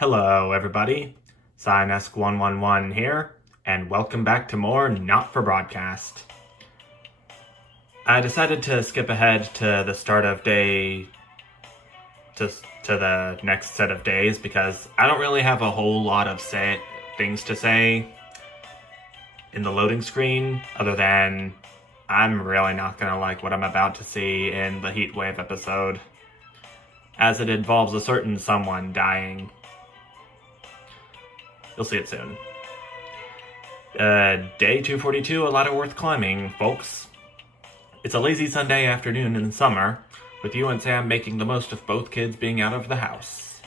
Hello, everybody. Signesk111 here, and welcome back to more Not for Broadcast. I decided to skip ahead to the start of day, to the next set of days, because I don't really have a whole lot of things to say in the loading screen, other than I'm really not gonna like what I'm about to see in the Heatwave episode, as it involves a certain someone dying. You'll see it soon. Day 242, a ladder worth climbing, folks. It's a lazy Sunday afternoon in summer, with you and Sam making the most of both kids being out of the house.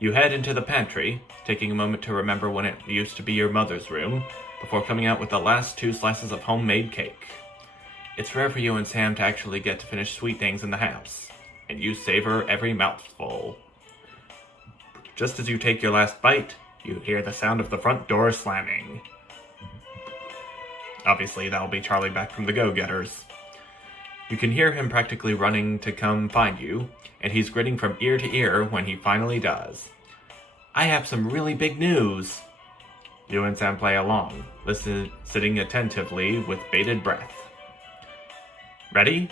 You head into the pantry, taking a moment to remember when it used to be your mother's room, before coming out with the last 2 slices of homemade cake. It's rare for you and Sam to actually get to finish sweet things in the house, and you savor every mouthful. Just as you take your last bite, you hear the sound of the front door slamming. Obviously, that'll be Charlie back from the Go-Getters. You can hear him practically running to come find you, and he's grinning from ear to ear when he finally does. I have some really big news! You and Sam play along, sitting attentively with bated breath. Ready?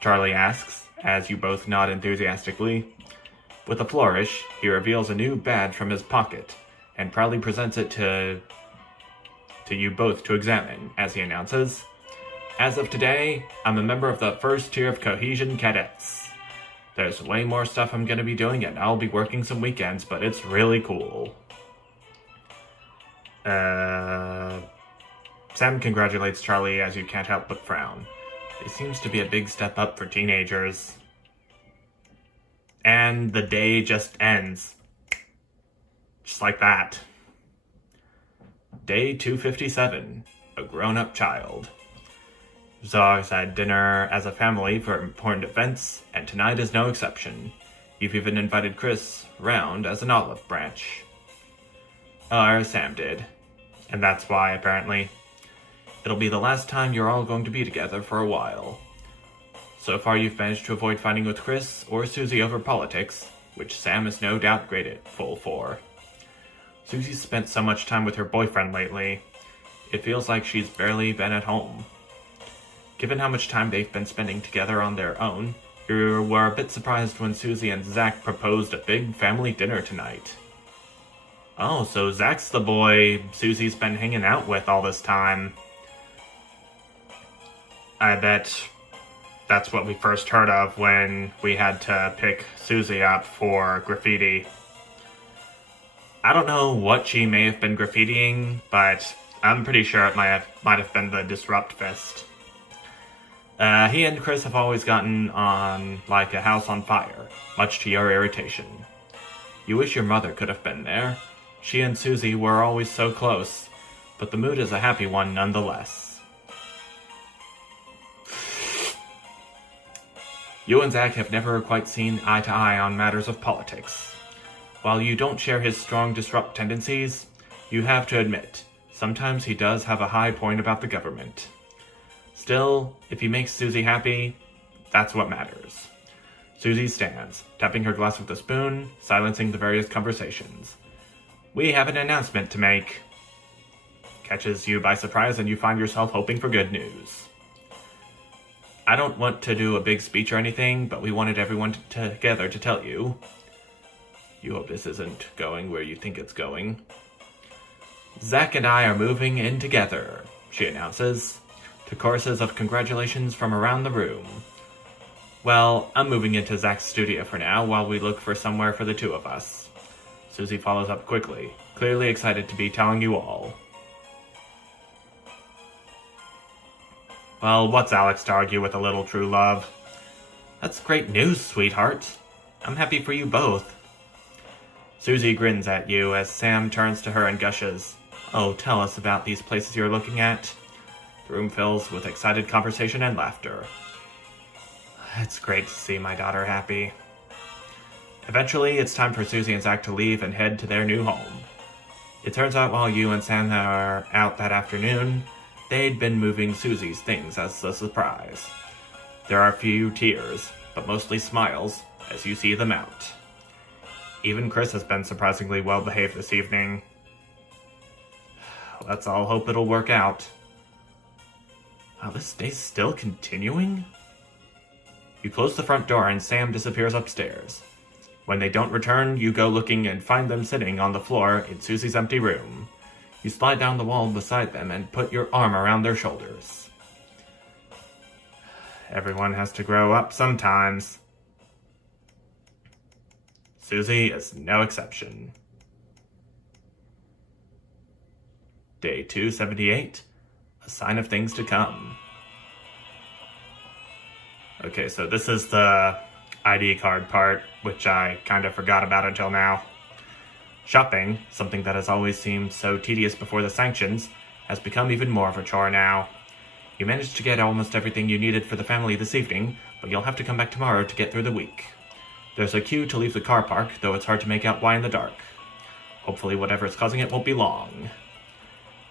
Charlie asks, as you both nod enthusiastically. With a flourish, he reveals a new badge from his pocket, and proudly presents it to you both to examine, as he announces, "As of today, I'm a member of the first tier of Cohesion Cadets. There's way more stuff I'm going to be doing, and I'll be working some weekends, but it's really cool." Sam congratulates Charlie as you can't help but frown. It seems to be a big step up for teenagers. And the day just ends. Just like that. Day 257, a grown-up child. Zog's had dinner as a family for important events, and tonight is no exception. You've even invited Chris round as an olive branch. Or Sam did. And that's why, apparently. It'll be the last time you're all going to be together for a while. So far you've managed to avoid fighting with Chris or Susie over politics, which Sam is no doubt grateful for. Susie's spent so much time with her boyfriend lately, it feels like she's barely been at home. Given how much time they've been spending together on their own, you were a bit surprised when Susie and Zach proposed a big family dinner tonight. Oh, so Zach's the boy Susie's been hanging out with all this time. I bet that's what we first heard of when we had to pick Susie up for graffiti. I don't know what she may have been graffitiing, but I'm pretty sure it might have been the Disrupt Fest. He and Chris have always gotten on like a house on fire, much to your irritation. You wish your mother could have been there. She and Susie were always so close, but the mood is a happy one nonetheless. You and Zach have never quite seen eye to eye on matters of politics. While you don't share his strong disrupt tendencies, you have to admit, sometimes he does have a high point about the government. Still, if he makes Susie happy, that's what matters. Susie stands, tapping her glass with a spoon, silencing the various conversations. We have an announcement to make. Catches you by surprise and you find yourself hoping for good news. I don't want to do a big speech or anything, but we wanted everyone together to tell you. You hope this isn't going where you think it's going. Zach and I are moving in together, she announces, to choruses of congratulations from around the room. Well, I'm moving into Zach's studio for now while we look for somewhere for the two of us. Susie follows up quickly, clearly excited to be telling you all. Well, what's Alex to argue with a little true love? That's great news, sweetheart. I'm happy for you both. Susie grins at you as Sam turns to her and gushes, "Oh, tell us about these places you're looking at." The room fills with excited conversation and laughter. It's great to see my daughter happy. Eventually, it's time for Susie and Zach to leave and head to their new home. It turns out while you and Sam are out that afternoon, they'd been moving Susie's things as a surprise. There are a few tears, but mostly smiles, as you see them out. Even Chris has been surprisingly well behaved this evening. Let's all hope it'll work out. Wow, this day's still continuing? You close the front door and Sam disappears upstairs. When they don't return, you go looking and find them sitting on the floor in Susie's empty room. You slide down the wall beside them and put your arm around their shoulders. Everyone has to grow up sometimes. Susie is no exception. Day 278, a sign of things to come. Okay, so this is the ID card part, which I kind of forgot about until now. Shopping, something that has always seemed so tedious before the sanctions, has become even more of a chore now. You managed to get almost everything you needed for the family this evening, but you'll have to come back tomorrow to get through the week. There's a queue to leave the car park, though it's hard to make out why in the dark. Hopefully whatever is causing it won't be long.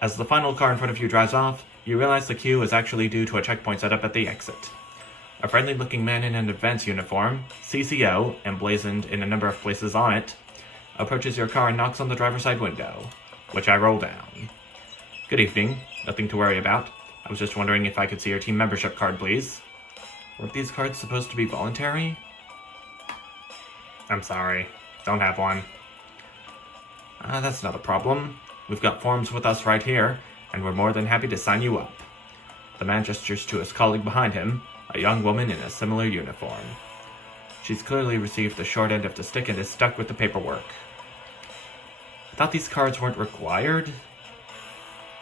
As the final car in front of you drives off, you realize the queue is actually due to a checkpoint set up at the exit. A friendly-looking man in an advance uniform, CCO, emblazoned in a number of places on it, approaches your car and knocks on the driver's side window, which I roll down. Good evening. Nothing to worry about. I was just wondering if I could see your team membership card, please. Weren't these cards supposed to be voluntary? I'm sorry. Don't have one. That's not a problem. We've got forms with us right here, and we're more than happy to sign you up. The man gestures to his colleague behind him, a young woman in a similar uniform. She's clearly received the short end of the stick and is stuck with the paperwork. I thought these cards weren't required?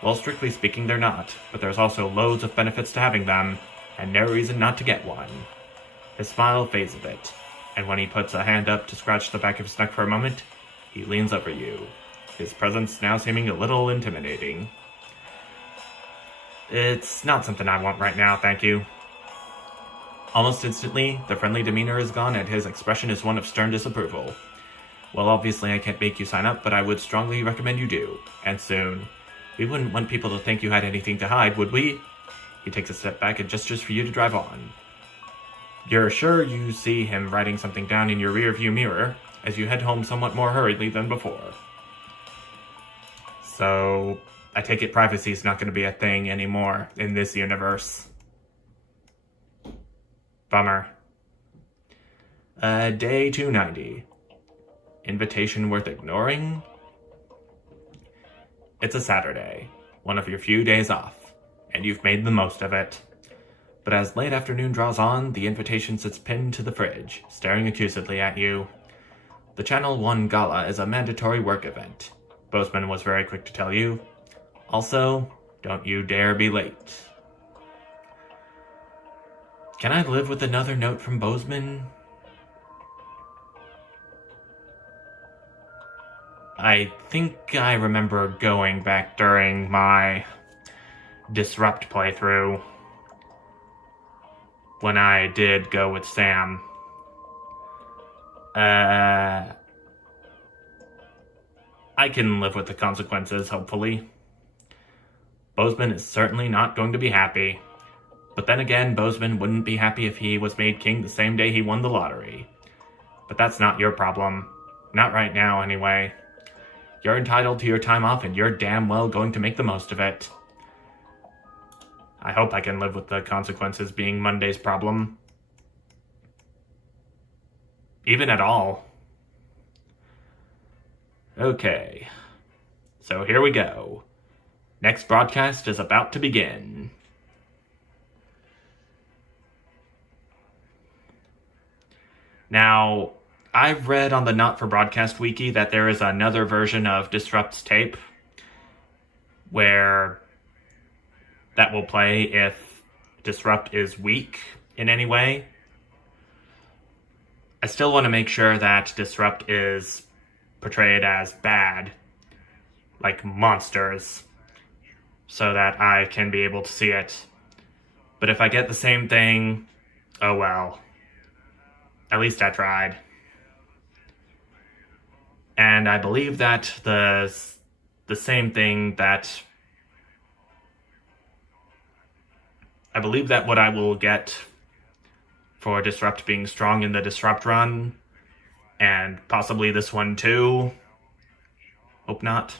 Well, strictly speaking, they're not, but there's also loads of benefits to having them, and no reason not to get one. His smile fades a bit, and when he puts a hand up to scratch the back of his neck for a moment, he leans over you, his presence now seeming a little intimidating. It's not something I want right now, thank you. Almost instantly, the friendly demeanor is gone and his expression is one of stern disapproval. Well, obviously I can't make you sign up, but I would strongly recommend you do, and soon. We wouldn't want people to think you had anything to hide, would we? He takes a step back and gestures for you to drive on. You're sure you see him writing something down in your rearview mirror, as you head home somewhat more hurriedly than before. So, I take it privacy's not going to be a thing anymore in this universe. Bummer. Day 290. Invitation worth ignoring? It's a Saturday, one of your few days off, and you've made the most of it. But as late afternoon draws on, the invitation sits pinned to the fridge, staring accusedly at you. The Channel 1 Gala is a mandatory work event. Boseman was very quick to tell you. Also, don't you dare be late. Can I live with another note from Boseman? I think I remember going back during my Disrupt playthrough when I did go with Sam. I can live with the consequences, hopefully. Boseman is certainly not going to be happy. But then again, Boseman wouldn't be happy if he was made king the same day he won the lottery. But that's not your problem. Not right now, anyway. You're entitled to your time off and you're damn well going to make the most of it. I hope I can live with the consequences being Monday's problem. Even at all. Okay. So here we go. Next broadcast is about to begin. Now, I've read on the Not for Broadcast Wiki that there is another version of Disrupt's tape where that will play if Disrupt is weak in any way. I still want to make sure that Disrupt is portrayed as bad, like monsters, so that I can be able to see it. But if I get the same thing, oh well. At least I tried. And I believe that the same thing that... I believe that what I will get for Disrupt being strong in the Disrupt run And possibly this one too. Hope not.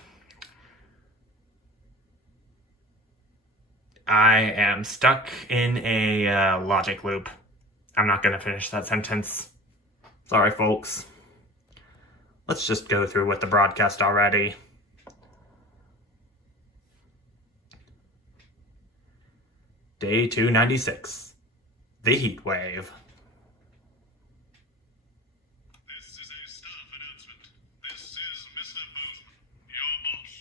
I am stuck in a logic loop. I'm not going to finish that sentence. Sorry, folks. Let's just go through with the broadcast already. Day 296. The heat wave. This is a staff announcement. This is Mr. Boseman, your boss.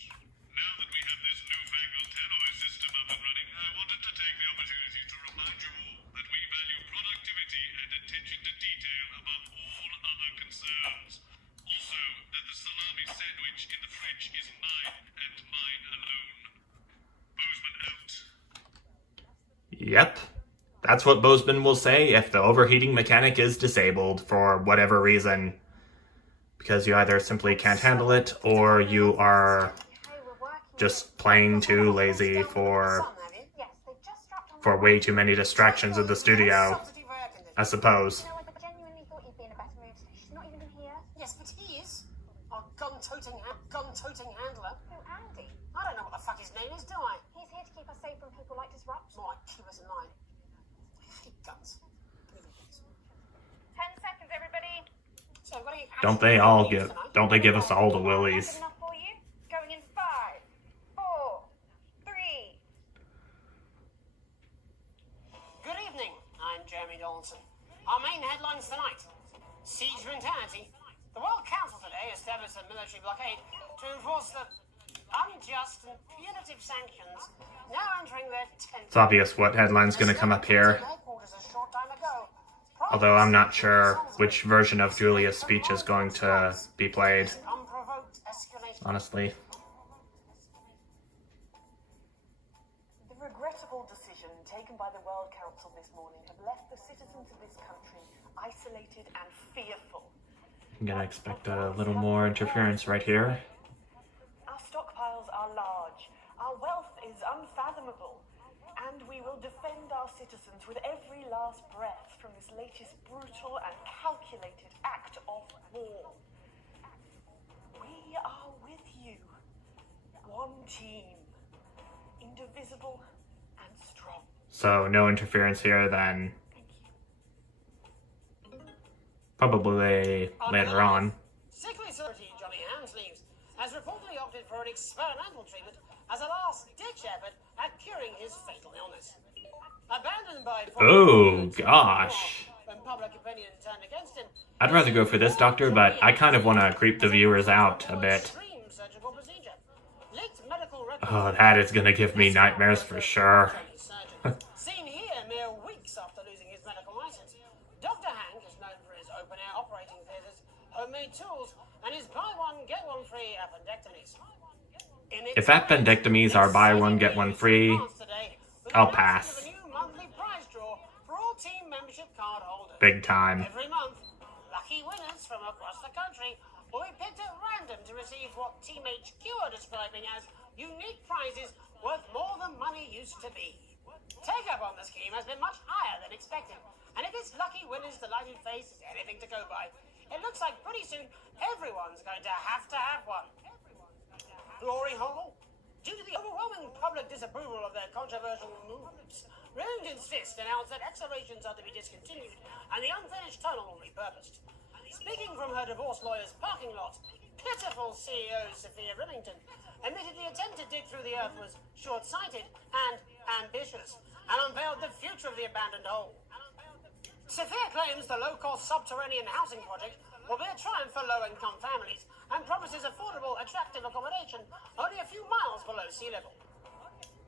Now that we have this newfangled tannoy system up and running, I wanted to take the opportunity to remind you all that we value productivity and attention to detail above all other concerns. Also, that the salami sandwich in the fridge is mine and mine alone. Boseman out. Yep. That's what Boseman will say if the overheating mechanic is disabled for whatever reason. Because you either simply can't handle it, or you are just plain too lazy for way too many distractions in the studio, I suppose. Yes, but he is. Our gun-toting handler. Who, Andy? I don't know what the fuck his name is, do I? He's here to keep us safe from people like Disrupt. More like keep us in line. I hate guns. 10 seconds, everybody. So, what are you Don't they give us all the willies? That's enough for you. Going in 5, 4, 3. Good evening. I'm Jeremy Dawson. Our main headlines tonight. Siege mentality. The World Council today established a military blockade to enforce the unjust and punitive sanctions now entering their 10th. It's obvious what headline's going to come up here. Although I'm not sure which version of Julia's speech is going to be played, honestly. The regrettable decision taken by the World Council this morning have left the citizens of this country isolated and fearful. I'm going to expect a little more interference right here. Our stockpiles are large, our wealth is unfathomable, and we will defend our citizens with every last breath from this latest brutal and calculated act of war. We are with you. One team. Indivisible and strong. So no interference here then. Probably later on. Sickly Secretary Johnny Handsleeves has reportedly opted for an experimental treatment as a last-ditch effort at curing his fatal illness. Abandoned by Oh, gosh. when public opinion turned against him, I'd rather go for this doctor, but I kind of want to creep the viewers out a bit. extreme surgical procedure. Leaked medical records Oh, that is going to give me nightmares for sure. Seen here mere weeks after losing his medical license, Dr. Hank is known for his open-air operating theatres, homemade tools, and his buy one, get one free appendectomies. If appendectomies are buy one, get one free, I'll pass. Big time. Every month, lucky winners from across the country will be picked at random to receive what Team HQ are describing as unique prizes worth more than money used to be. Take-up on the scheme has been much higher than expected, and if this lucky winner's delighted face is anything to go by, it looks like pretty soon everyone's going to have one. Glory hole? Due to the overwhelming public disapproval of their controversial moves, Remington's Fist announced that excavations are to be discontinued and the unfinished tunnel repurposed. Speaking from her divorce lawyer's parking lot, pitiful CEO Sophia Remington admitted the attempt to dig through the earth was short-sighted and ambitious, and unveiled the future of the abandoned hole. Sophia claims the low-cost subterranean housing project will be a triumph for low-income families and promises affordable, attractive accommodation only a few miles below sea level.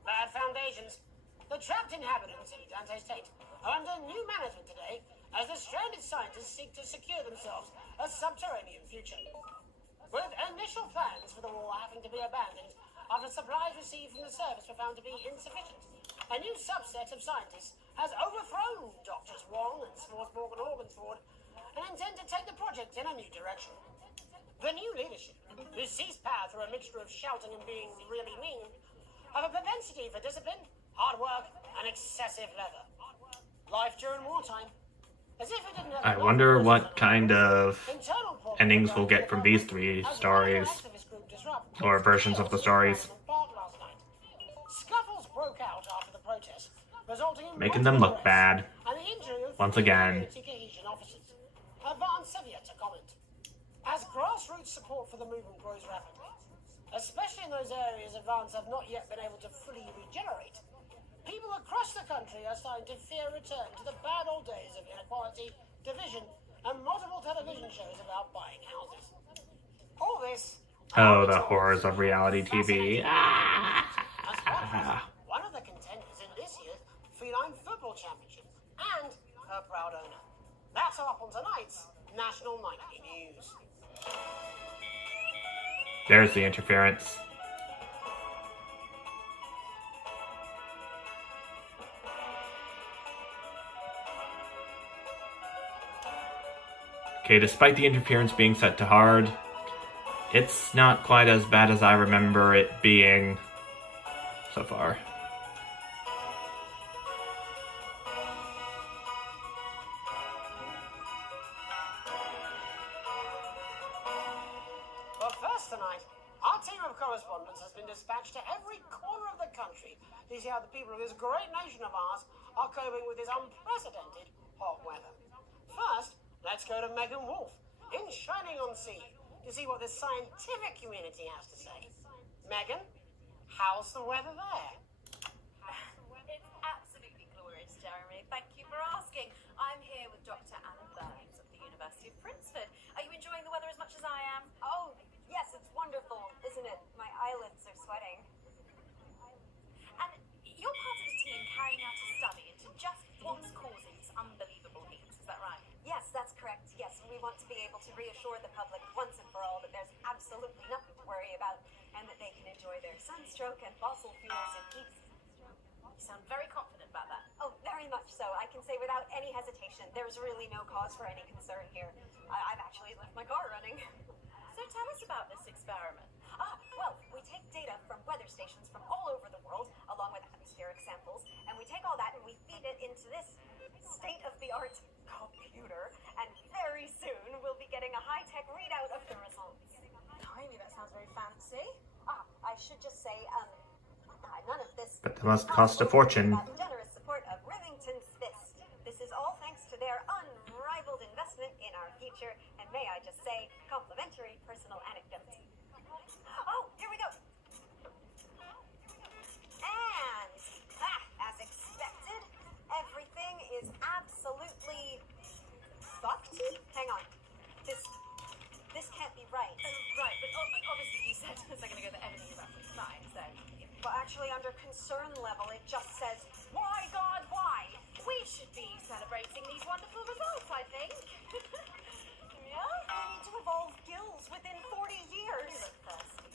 Bad foundations. The trapped inhabitants in Dante's Tate are under new management today as the stranded scientists seek to secure themselves a subterranean future. With initial plans for the wall having to be abandoned after supplies received from the service were found to be insufficient, a new subset of scientists has overthrown Doctors Wong and Swartzborg and Organsford and intend to take the project in a new direction. The new leadership, who sees power through a mixture of shouting and being really mean, have a propensity for discipline, hard work, and excessive leather. Life during wartime. As if it didn't have I enough wonder causes what of kind of internal problems endings around we'll the get from these government, 3 as a stories, radical activist group disrupted or versions of the stories, Parliament Park last night. Scuffles broke out after the protest, resulting in making them multiple look arrests bad. and the injury of Once 3 again. community cohesion officers. Van Sevier to comment. As grassroots support for the movement grows rapidly, especially in those areas advance have not yet been able to fully regenerate, people across the country are starting to fear a return to the bad old days of inequality, division, and multiple television shows about buying houses. All this... Oh, the horrors of reality TV. One of the contenders in this year's Feline Football Championship, and her proud owner. That's all up on tonight's National Nightly News. There's the interference. Okay, despite the interference being set to hard, it's not quite as bad as I remember it being so far. But first tonight, our team of correspondents has been dispatched to every corner of the country to see how the people of this great nation of ours are coping with this unprecedented hot weather. First, let's go to Megan Wolf in Shining-on-Sea to see what the scientific community has to say. Megan, how's the weather there? It's absolutely glorious, Jeremy. Thank you for asking. I'm here with Dr. Anna Burns of the University of Princeton. Are you enjoying the weather as much as I am? Oh, yes, it's wonderful, isn't it? My eyelids are sweating. And you're part of a team carrying out a study into just what's causing this unbelievable heat. Is that right? Yes, that's correct. Yes, we want to be able to reassure the public once and for all that there's absolutely nothing to worry about and that they can enjoy their sunstroke and fossil fuels in peace. You sound very confident about that. Oh, very much so. I can say without any hesitation, there's really no cause for any concern here. I've actually left my car running. So tell us about this experiment. Well, we take data from weather stations from all over the world, along with atmospheric samples, and we take all that and we feed it into this state-of-the-art computer, and very soon we'll be getting a high-tech readout of the results. Blimey, that sounds very fancy. I should just say, none of this... But that must cost a fortune. ...without the generous support of Rivington's Fist. This is all thanks to their unrivaled investment in our future, and may I just say, complimentary personal anecdote. Oh, here we go. And, as expected, everything is absolutely fucked. Hang on. This can't be right. Right, but obviously you said a second ago that everything is absolutely fine, so... Well, actually, under concern level, it just says, why, God, why? We should be celebrating these wonderful results, I think. Yeah? We need to evolve gills within 40 years. You look thirsty.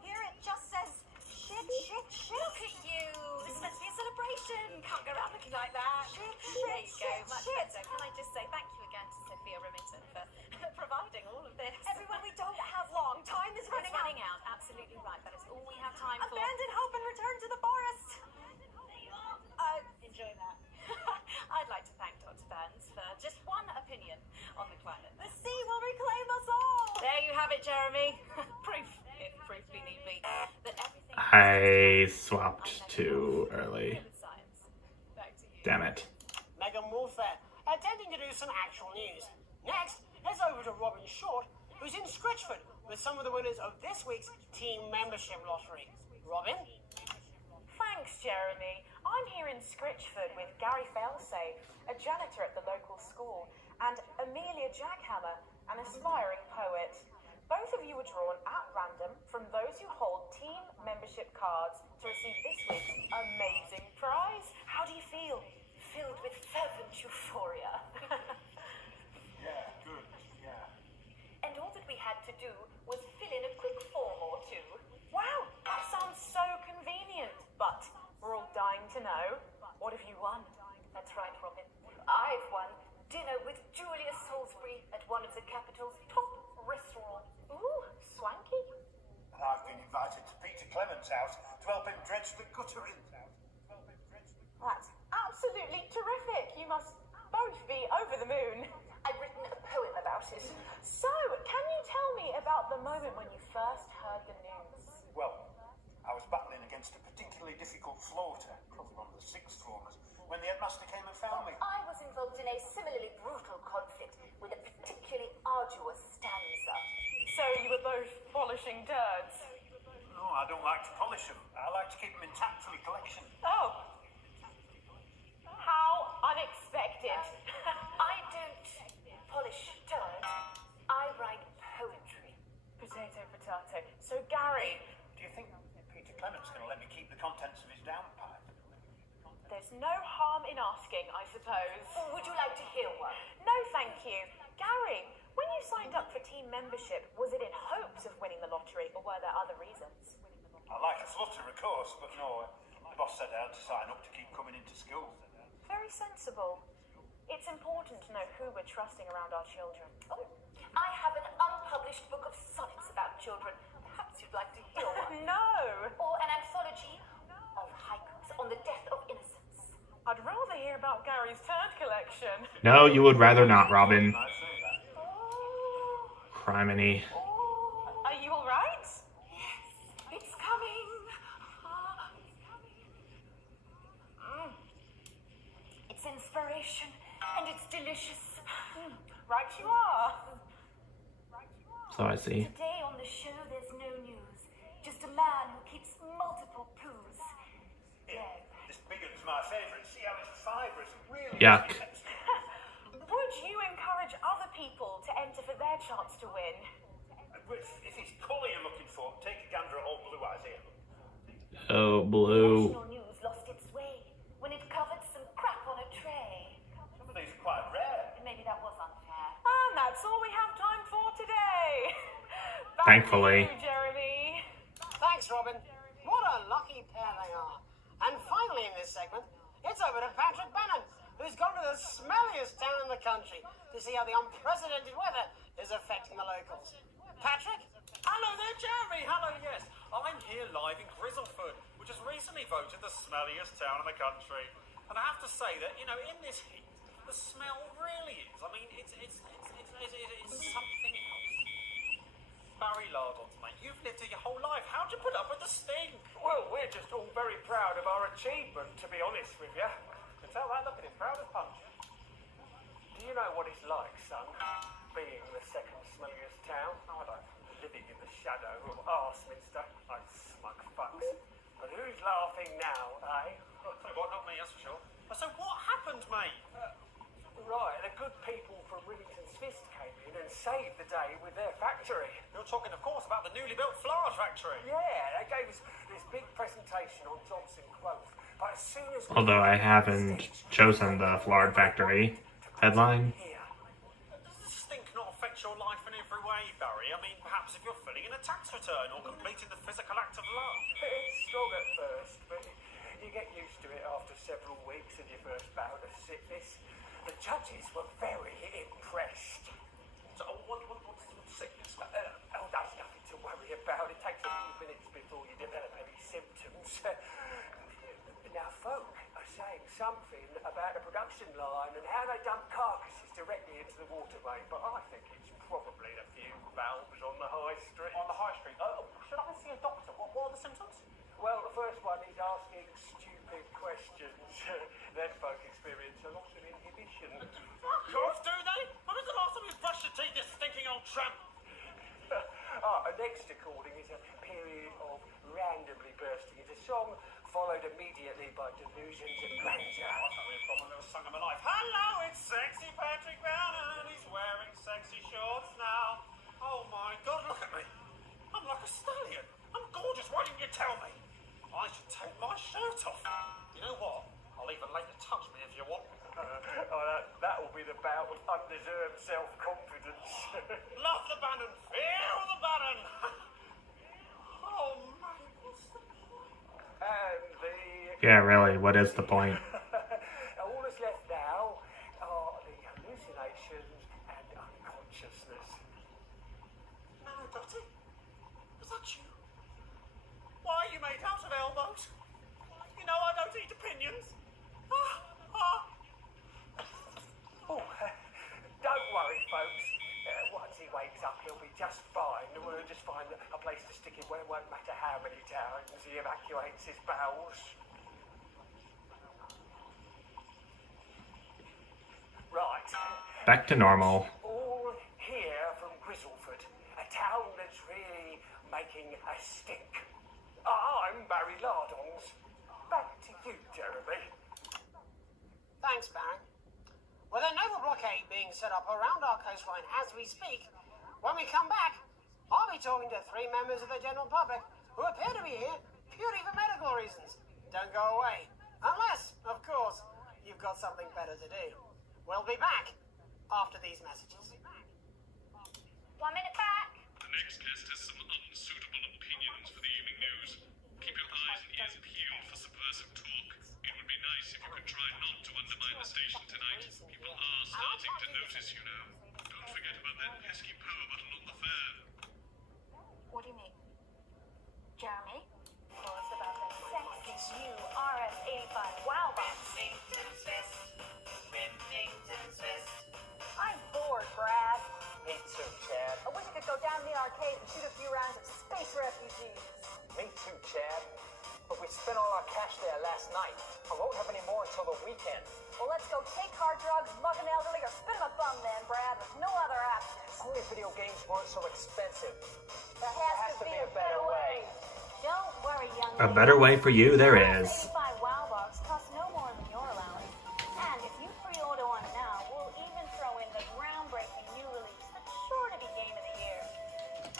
Here it just says, shit. Look at you! This is meant to be a celebration! Can't go around looking like that! Shit, There you go, shit, much shit. better. Can I just say thank you again to Sophia Remington for providing all of this? Everyone, we don't have long. Time is It's running running out. Absolutely right. That is all we have time for. Abandon hope and return to the forest. Enjoy that. I'd like to thank Dr. Burns for just one opinion on the climate. The sea will reclaim us all. There you have it, Jeremy. Proof, if proof be need be, that everything... I swapped too early. With science. Back to you. Damn it. Megan Wolf there, attempting to do some actual news. Next, let's over to Robin Short, who's in Scritchford with some of the winners of this week's team membership lottery. Robin? Thanks, Jeremy. I'm here in Scritchford with Gary Failsafe, a janitor at the local school, and Amelia Jackhammer, an aspiring poet. Both of you were drawn at random from those who hold team membership cards to receive this week's amazing prize. How do you feel? Filled with fervent euphoria. Yeah, good, yeah. And all that we had to do was fill in a quick form or two. Wow, that sounds so convenient. But we're all dying to know, what have you won? That's right, Robin. I've won dinner with Julia Salisbury at one of the capital's top restaurants. Ooh, swanky. And I've been invited to Peter Clement's house to help him dredge the gutter in. That's absolutely terrific. You must both be over the moon. first heard the news? Well, I was battling against a particularly difficult floater, probably one of the sixth formers, when the headmaster came and found me. I was involved in a similarly brutal conflict with a particularly arduous stanza. So you were both polishing turds? No, I don't like to polish them. I like to keep them intact for my collection. Oh. How unexpected. I don't polish turds. I write poetry. Potato, potato. So Gary, Do you think Peter Clement's going to let me keep the contents of his downpipe? there's no harm in asking, I suppose. Would you like to hear one? No, thank you. Gary, when you signed up for team membership, was it in hopes of winning the lottery, or were there other reasons? I like a flutter, of course, but no. The boss said I had to sign up to keep coming into school. Very sensible. It's important to know who we're trusting around our children. Oh, I have an unpublished book of sonnets about children. Perhaps you'd like to hear one. No! Or an anthology of haikus on the death of innocence. I'd rather hear about Gary's turd collection. No, you would rather not, Robin. I say that. Oh, Criminy. oh. Are you alright? Yes, it's coming. It's inspiration and it's delicious. Right you are. So I see. Today on the show there's no news. Just a man who keeps multiple poos. Here, this big one's my favourite. See how it's fibrous? Really? Yuck. Would you encourage other people to enter for their chance to win? If it's colour you're looking for, take a gander at old Blue Eyes here. Oh, blue. National news lost its way when it covered some crap on a tray. Some of these are quite rare. Maybe that was unfair. And that's all we have time for today. Back Thankfully. to you, Jeremy. Thanks, Robin. What a lucky pair they are. And finally in this segment, it's over to Patrick Bannon, who's gone to the smelliest town in the country to see how the unprecedented weather is affecting the locals. Patrick? Hello there, Jeremy. Hello, yes. I'm here live in Grizzleford, which has recently voted the smelliest town in the country. And I have to say that, you know, in this heat, the smell really is. I mean, it's something else. Barry Lardons, mate, you've lived here your whole life. How'd you put up with the sting? Well, we're just all very proud of our achievement, to be honest with you. You can tell that, look at him, proud as punch. Do you know what it's like, son, being the second smelliest town? I don't. Living in the shadow of Arseminster, like smug fucks. But who's laughing now, eh? Well, not me, that's for sure. So what happened, mate? Right, the good people from Rillington's Fist came in and saved the day with their factory. You're talking, of course, about the newly built flour factory. Yeah, they gave us this big presentation on Johnson growth. But as soon as Although I haven't chosen the Flard Factory headline. here, Does the stink not affect your life in every way, Barry? I mean, perhaps if you're filling in a tax return or completing the physical act of love. it's strong at first, but you get used to it after several weeks of your first bout of sickness. The judges were very impressed. So, what's sickness? Oh, that's nothing to worry about. It takes a few minutes before you develop any symptoms. Now, folk are saying something about the production line and how they dump carcasses directly into the waterway, but I think it's probably a few valves on the high street. On the high street. Should I see a doctor? What are the symptoms? Well, the first one is asking stupid questions. Then folk experience a loss of inhibition. Fuck off, do they? When was the last time you brushed your teeth, you stinking old tramp? Next recording is a period of randomly bursting into song, followed immediately by delusions of grandeur. That's not really a problem. Never sung in my life. Hello, it's sexy Patrick Bannon. He's wearing sexy shorts now. Oh my God, look at me. I'm like a stallion. I'm gorgeous. Why didn't you tell me? I should take my shirt off. You know what? I'll even let you touch me if you want. That will be the bout of undeserved self-confidence. Love the Bannon. Feel the Bannon. Oh man, what's the point? And the... Yeah, really, what is the point? All that's left now are the hallucinations and unconsciousness. No, Dottie. Was that you? Why are you made out of elbows? You know I don't eat opinions. Oh, don't worry, folks. Once he wakes up, he'll be just fine. We'll just find a place Back to normal. All here from Grizzleford, a town that's really making a stink. I'm Barry Lardons. Back to you, Jeremy. Thanks, Baron. With a naval blockade being set up around our coastline as we speak, when we come back, I'll be talking to 3 members of the general public who appear to be here purely for medical reasons. Don't go away. Unless, of course, you've got something better to do. We'll be back after these messages. 1 minute back. The next guest has some unsuitable opinions for the evening news. Keep your eyes and ears peeled for subversive talk. It would be nice if you could try not to undermine the station tonight. People are starting to notice you now. Don't forget about that pesky power button on the fan. What do you mean? Jeremy? Tell us about that sexy new RS-85 Wow Box. I'm bored, Brad. Me too, Chad. I wish I could go down to the arcade and shoot a few rounds of space refugees. Me too, Chad. But we spent all our cash there last night. I won't have any more until the weekend. Well, let's go take hard drugs, mug an elderly, or spin him a bum then, Brad. There's no other option. Only video games weren't so expensive. There has to be a better way. Don't worry, young A lady. better way for you there is. 85 Wow Box costs no more than your allowance. And if you pre-order one now, we'll even throw in the groundbreaking new release that's sure to be Game of the Year.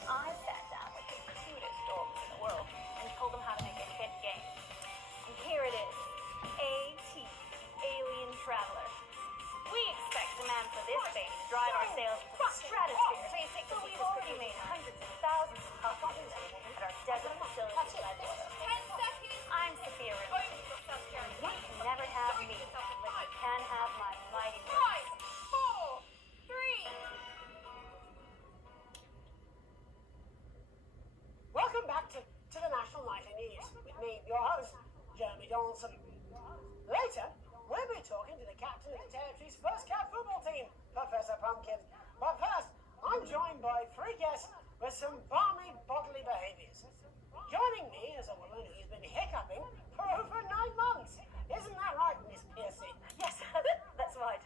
I sat down with the cutest dogs in the world and told them how to make a hit game. And here it is. AT, Alien Traveler. We expect demand for this thing to drive our sales to the stratosphere. So we've already made hundreds of thousands of copies at our desert facility in Leadwater. 10 seconds. I'm Sophia Rimley. You can never have me, but you can have my mighty Five, four, three. Welcome back to the National Nightly News with me, your host, Jeremy Donaldson. Later, we'll be talking to the captain of the territory's first cat football team, Professor Pumpkin. But first, I'm joined by 3 guests with some balmy bodily behaviors. Joining me is a woman who's been hiccuping for over 9 months. Isn't that right, Miss Piercy? Yes, that's right.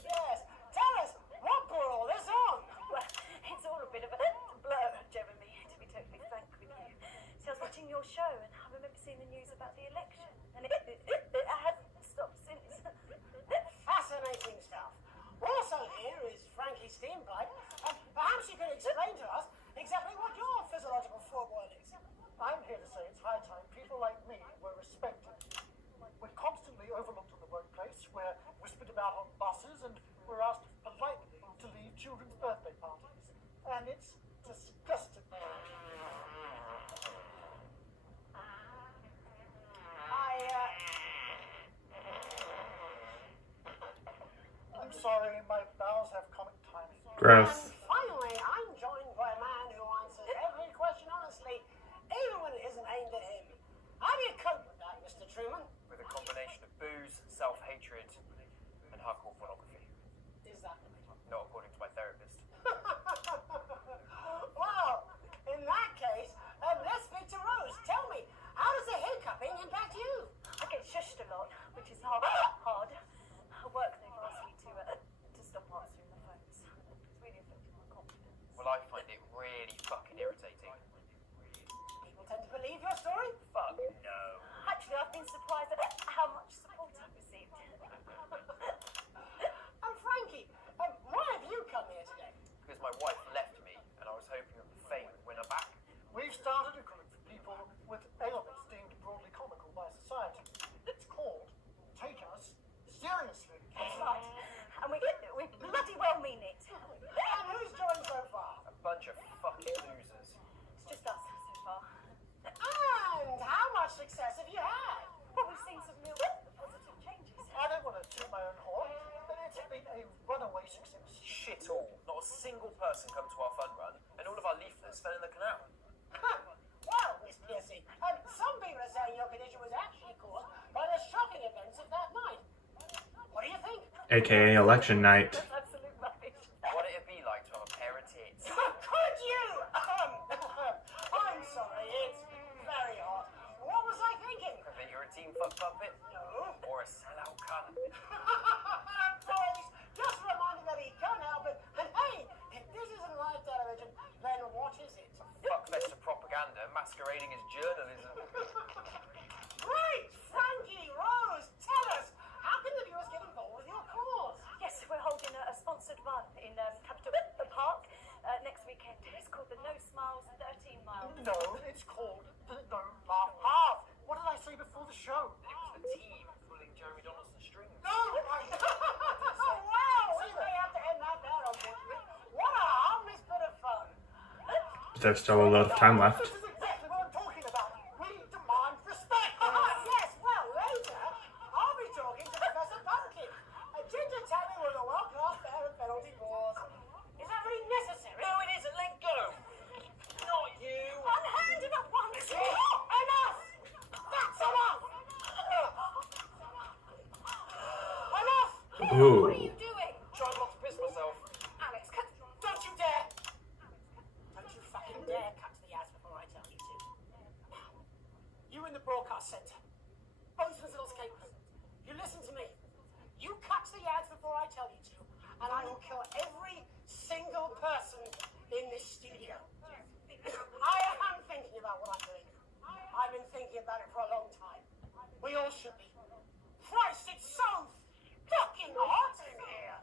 Yes. Tell us, what brought all this on? Well, it's all a bit of a blur, Jeremy, to be totally frank with you. So I was watching your show and I remember seeing the news about the election. And it hasn't stopped since. Fascinating stuff. Also here is Frankie Steampipe. Perhaps you could explain to us exactly what your physiological forewarn is. I'm here to say it's high time people like me were respected. We're constantly overlooked in the workplace, we're whispered about on buses, and we're asked politely to leave children's birthday parties. And it's disgusting. I'm sorry, my bowels have comic timing. Gross. And finally, I'm joined by a man who answers every question honestly, even when it isn't aimed at him. How do you cope with that, Mr. Truman? With a combination of booze, self-hatred, and hardcore pornography. Is that right? Not according to my therapist. Well, in that case, let's speak to Rose. Tell me, how does the hiccuping impact you? I get shushed a lot, which is hard. At work, they've asked me to stop answering the phones. It's really affected my confidence. Well, I find it really fucking irritating. People tend to believe your story? Fuck no. Actually, I've been surprised at how much support I've received. And Frankie, why have you come here today? Because my wife left me, and I was hoping that the fame would win her back. We've started a group for people with ailments deemed broadly comical by society. It's called Take Us Seriously. That's right. And we bloody well mean it. And who's joined so far? A bunch of fucking losers. It's just us so far. And how much success have you had? But we've seen some real positive changes. I don't want to toot my own horn, but it's been a runaway success. Shit all. Not a single person come to our fun run, and all of our leaflets fell in the canal. Well, Miss Piercy, some people are saying your condition was actually caused by the shocking events of that night. What do you think? AKA election night. That's absolute rubbish. What it'd be like to have a pair of tits. Could you? I'm sorry, it's very hot. What was I thinking? That you're a team fuck puppet? No. Or a sellout cunt? Boys, just remind propaganda masquerading as journalism. Right, Frankie, Rose, tell us, how can the viewers get involved with your cause? Yes, we're holding a sponsored run in Capital Park next weekend. It's called the No Smiles 13 Miles. No, it's called the No Laugh Half. What did I say before the show? It was the team pulling Jeremy Donaldson's strings. No, Oh, wow, we may have to end that there, unfortunately. What a harmless bit of fun. There's still a lot of time left. This is exactly what I'm talking about. We demand respect. Yes, well, later, I'll be talking to Professor Pumpkin. Ginger Tammy was a world-class player at penalty balls. Is that really necessary? No, it isn't. Let go. Not you. Unhanded at once! Enough! That's enough! Enough! Ooh. What are you doing? Trying not to piss myself. Alex, Don't you dare! Don't you fucking dare cut to the ads before I tell you to. Now, you in the broadcast centre, both those little capers, you listen to me. You cut to the ads before I tell you to, and I will kill every single person in this studio. I am thinking about what I'm doing. I've been thinking about it for a long time. We all should be. Christ, it's so fucking hot in here.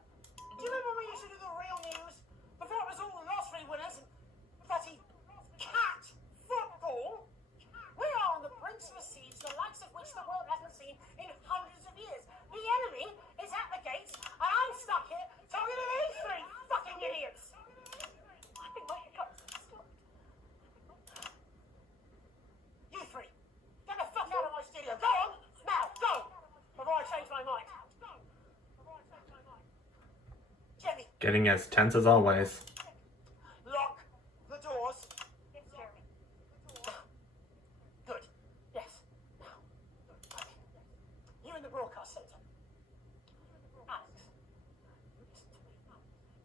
Do you remember when we used to do the real news? Before it was all lottery winners and bloody cat football? We are on the brink of a siege, the likes of which the world hasn't seen in hundreds of years. The enemy is at the gates, and I'm stuck here talking to these three fucking idiots. I think my hiccups have stopped. You three, get the fuck out of my studio. Go on, now, go! Before I change my mind. Jenny, Getting as tense as always. lock the doors. Yes, Jeremy. Good. Yes. Now, okay. You in the broadcast centre. Alex, you listen to me.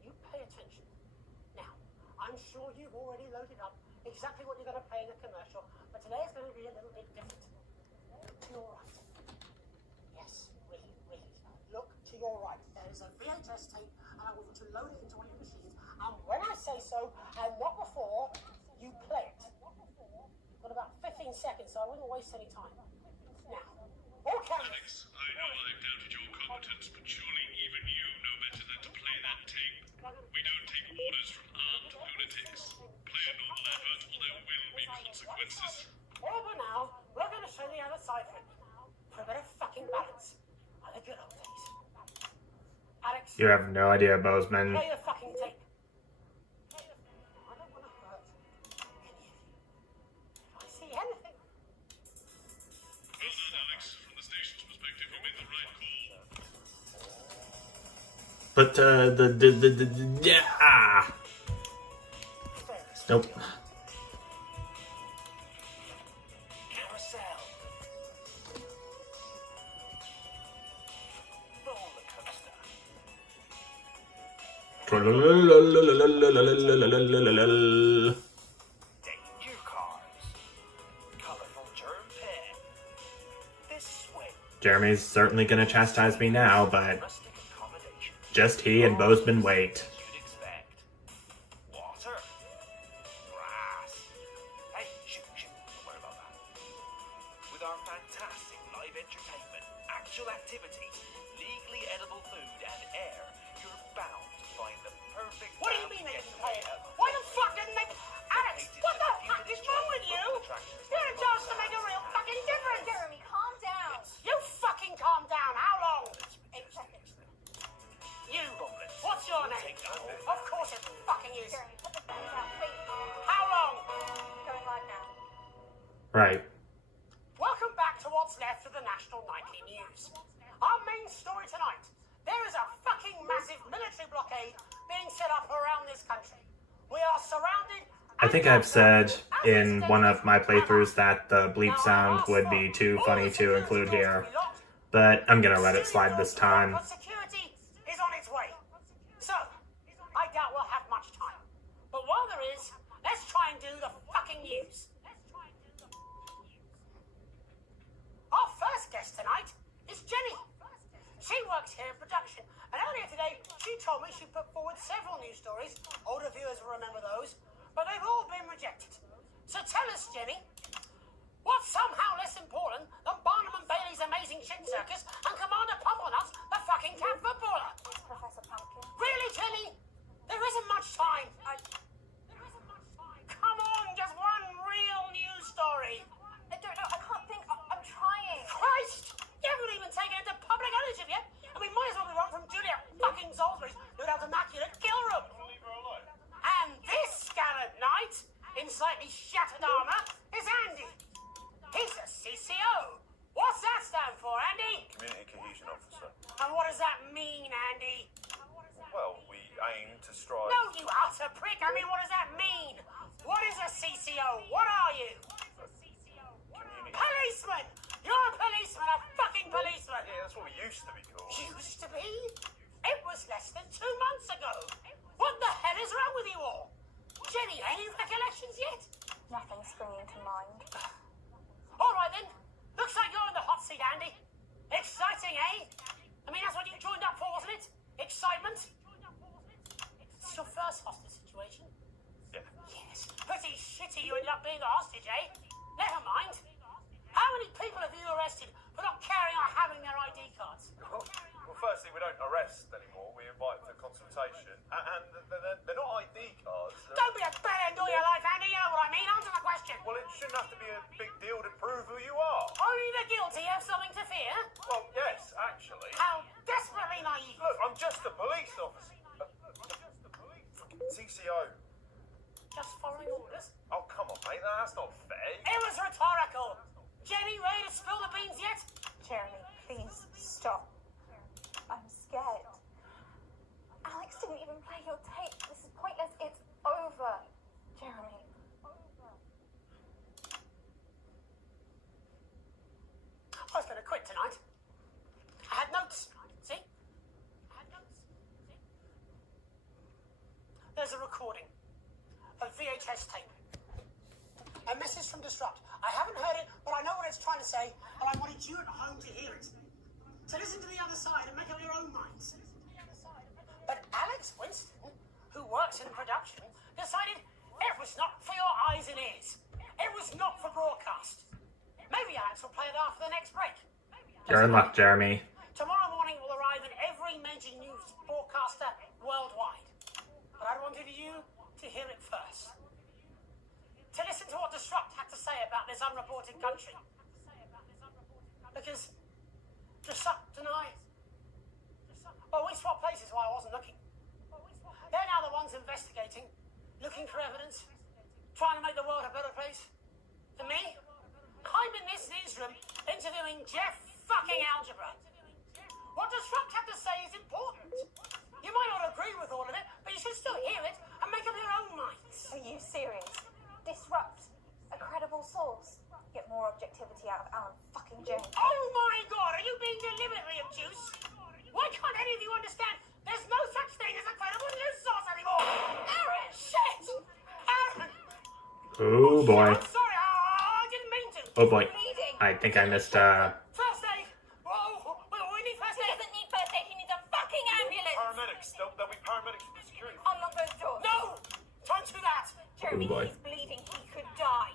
You pay attention. Now, I'm sure you've already loaded up exactly what you're going to play in the commercial, but today it's going to be a little bit different. Look to your right. Yes, really, really. Look to your right. There is a VHS tape, and I want you to load it into one of your machines. And when I say so, and not before, you play it. You've got about 15 seconds, so I wouldn't waste any time. Now, all cameras. Alex, I know I've doubted your competence, but surely even you know better than to play that tape. We don't take orders from armed lunatics. Play a normal advert or there will be consequences. Over now, we're going to show the other side for it. For a bit of fucking balance. Are the good old days. Alex, You have no idea, Boseman. play the fucking tape. I don't want to hurt any of you. If I see anything, Well done, Alex. From the station's perspective, you made the right call. But yeah. Nope. Carousel. Roller coaster. Danger cars. Colourful germ pen. This way. Jeremy's certainly gonna chastise me now, but Rustic accommodation. just he and Boseman wait. You'd expect. Water. Grass. Hey, shoot. Don't worry about that. With our fantastic live entertainment, actual activities, legally edible food, and air, you're bound to find the perfect. what do you mean they didn't pay it? Why the fuck didn't they? Alex, what the fuck is wrong with you? You had a chance to make a real fucking difference. Jeremy, calm down. You fucking calm down. How long? 8 seconds. You. What's your name? Of course it fucking is. Jeremy, put the phone down, please. How long? Going live now. Right. Welcome back to what's left of the national nightly news. Our main story tonight. There is a fucking massive military blockade being set up around this country. We are surrounded. I think I've said in one of my playthroughs that the bleep sound would be too funny to include here, but I'm gonna let it slide this time. Security is on its way. So, I doubt we'll have much time. But while there is, let's try and do the fucking news. Our first guest tonight is Jenny. She works here in production, and earlier today she told me she put forward several news stories. Older viewers will remember those, but they've all been rejected. So tell us, Jenny, what's somehow less important than Barnum and Bailey's amazing shit circus and Commander Pumplenuts, the fucking cat footballer? Professor Pumpkin. Really, Jenny? There isn't much time. Come on, just one real news story. I don't know. I can't think. I'm trying. Christ! You haven't even taken it to public ownership yet. I mean, might as well be run from Julia fucking Salisbury's no doubt immaculate kill room. And this gallant knight, in slightly shattered armour, is Andy. He's a CCO. What's that stand for, Andy? Community Cohesion Officer. And what does that mean, Andy? Well, we aim to strive... No, you utter prick. I mean, what does that mean? What is a CCO? What are you? Community... Policeman! You're a policeman, a fucking policeman. Yeah, that's what we used to be called. Used to be? It was less than 2 months ago. What the hell is wrong with you all? Jenny, any recollections yet? Nothing springing to mind. All right then. Looks like you're in the hot seat, Andy. Exciting, eh? I mean, that's what you joined up for, wasn't it? Excitement? It's your first hostage situation. Yeah. Yes. Pretty shitty you ended up being a hostage, eh? Never mind. How many people have you arrested for not carrying or having their ID cards? Well, firstly, we don't arrest anymore. We invite for consultation. And they're not ID cards. Don't be a bad end all your life, Andy. You know what I mean? Answer the question. Well, it shouldn't have to be a big deal to prove who you are. Only the guilty have something to fear? Well, yes, actually. How desperately naive. Look, I'm just a police officer. Fucking CCO. Just following orders? Oh, come on, mate. That's not fair. It was rhetorical. Jenny, ready to spill the beans yet? Jeremy, please stop. I'm scared. Alex didn't even play your tape. This is pointless. It's over. Jeremy. I was going to quit tonight. I had notes. See? There's a recording. A VHS tape. A message from Disrupt. I haven't heard it, but I know what it's trying to say, and I wanted you at home to hear it. So listen to the other side and make up your own minds. But Alex Winston, who works in production, decided it was not for your eyes and ears. It was not for broadcast. Maybe Alex will play it after the next break. You're in luck, Jeremy. Tomorrow morning will arrive in every major news broadcaster worldwide. But I wanted you to hear it first. To listen to what Disrupt had to say about this unreported country. Because Disrupt and I, well, we swapped places while I wasn't looking. They're now the ones investigating, looking for evidence, trying to make the world a better place. And me, I'm in this newsroom interviewing Jeff fucking Algebra. What Disrupt had to say is important. You might not agree with all of it, but you should still hear it and make up your own minds. Are you serious? Disrupt. A credible source. Get more objectivity out of Alan fucking Jones. Oh my god, are you being deliberately obtuse? Why can't any of you understand there's no such thing as a credible news source anymore? Aaron, shit! Aaron! Oh boy. I'm sorry, I didn't mean to. Oh boy. I think I missed First aid! Whoa, we need first He aid! doesn't need first aid, he needs a fucking ambulance! Paramedics. There'll be paramedics from the security. Unlock those doors. No! Don't do that! Jeremy, Oh boy. he's bleeding, he could die.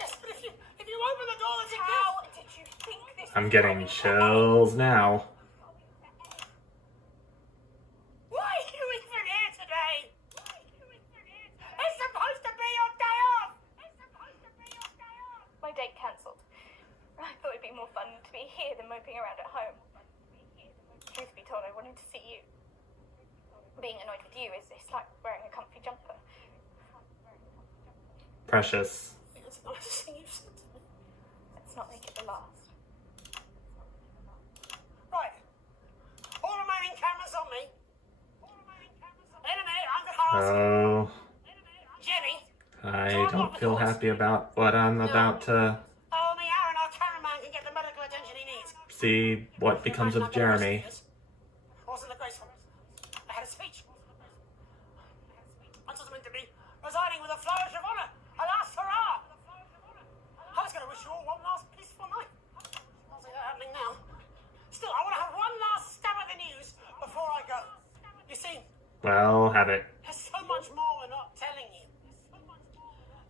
Yes, but if you open the door, there's a How did you think this I'm was getting going to chills now. Why are you even here today? It's supposed to be your day off! My date cancelled. I thought it'd be more fun to be here than moping around at home. Truth be told, I wanted to see you. Being annoyed with you is it's like wearing a comfy jumper. Precious. It's the nicest thing you've said to me. Let's not make it the last. Right. All remaining cameras on me. In a minute, I'm gonna ask Oh, Jenny. I don't feel happy about what I'm about to Only Aaron, our cameraman, can get the medical attention he needs. see what becomes of Jeremy. Wasn't the graceful. I had a speech. I was meant to be residing with a flourish of honour. A last hurrah. I was going to wish you all one last peaceful night. I'll see that happening now. Still, I want to have one last stab at the news before I go. You see, Well, have it. there's so much more we're not telling you.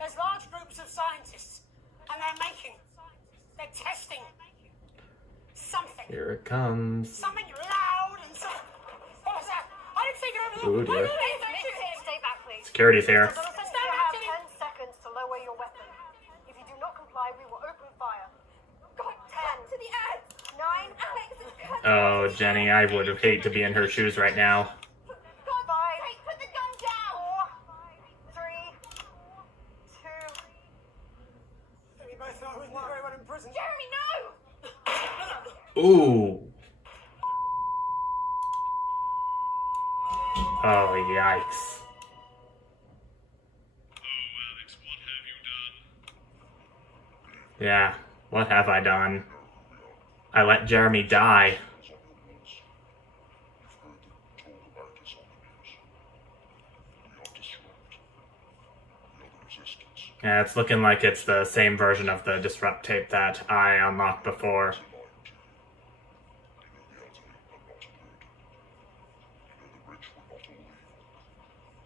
There's large groups of Here it comes. Something loud and so. What was that? I didn't think it over Ooh, dear. Stay back, please. Security's here. You have 10 seconds to lower your weapon. If you do not comply, we will open fire. God, 10 to the ads. 9, Alex, it's cut. Oh, Jenny, I would hate to be in her shoes right now. God, 5, wait, put the gun down. 4, 3, 2. You both know I wasn't very well in prison. Jeremy, no. Ooh. Oh, yikes. Oh, Alex, what have you done? Yeah, what have I done? I let Jeremy die. Yeah, it's looking like it's the same version of the disrupt tape that I unlocked before.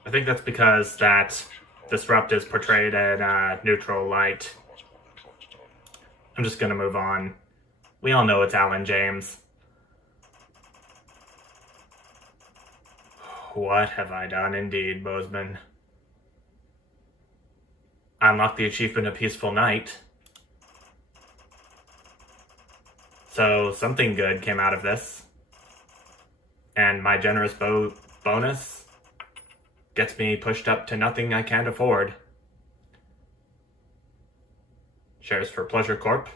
I think that's because that disrupt is portrayed in a neutral light. I'm just gonna move on. We all know it's Alan James. What have I done indeed, Boseman? I unlocked the achievement of Peaceful Night. So something good came out of this. And my generous bonus gets me pushed up to nothing I can't afford. Shares for Pleasure Corp,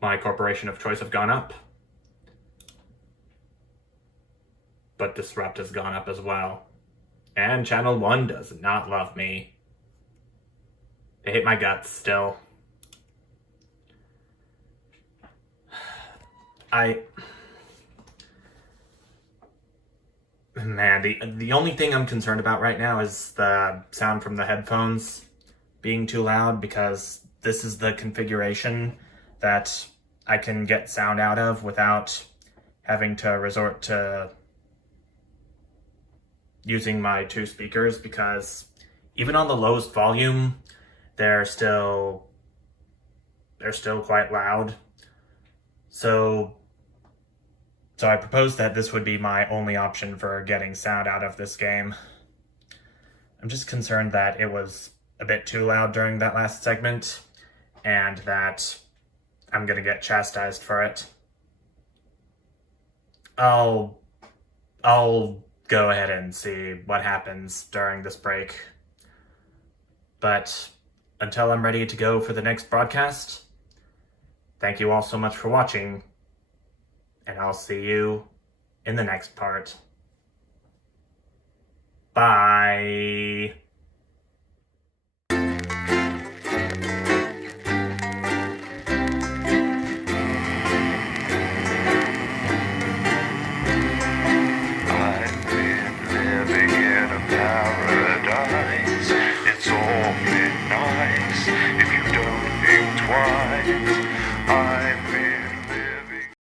my corporation of choice, have gone up. But Disrupt has gone up as well. And Channel 1 does not love me. They hate my guts still. Man, the only thing I'm concerned about right now is the sound from the headphones being too loud, because this is the configuration that I can get sound out of without having to resort to using my two speakers, because even on the lowest volume, they're still quite loud. So I proposed that this would be my only option for getting sound out of this game. I'm just concerned that it was a bit too loud during that last segment, and that I'm gonna get chastised for it. I'll go ahead and see what happens during this break. But until I'm ready to go for the next broadcast, thank you all so much for watching, and I'll see you in the next part. Bye.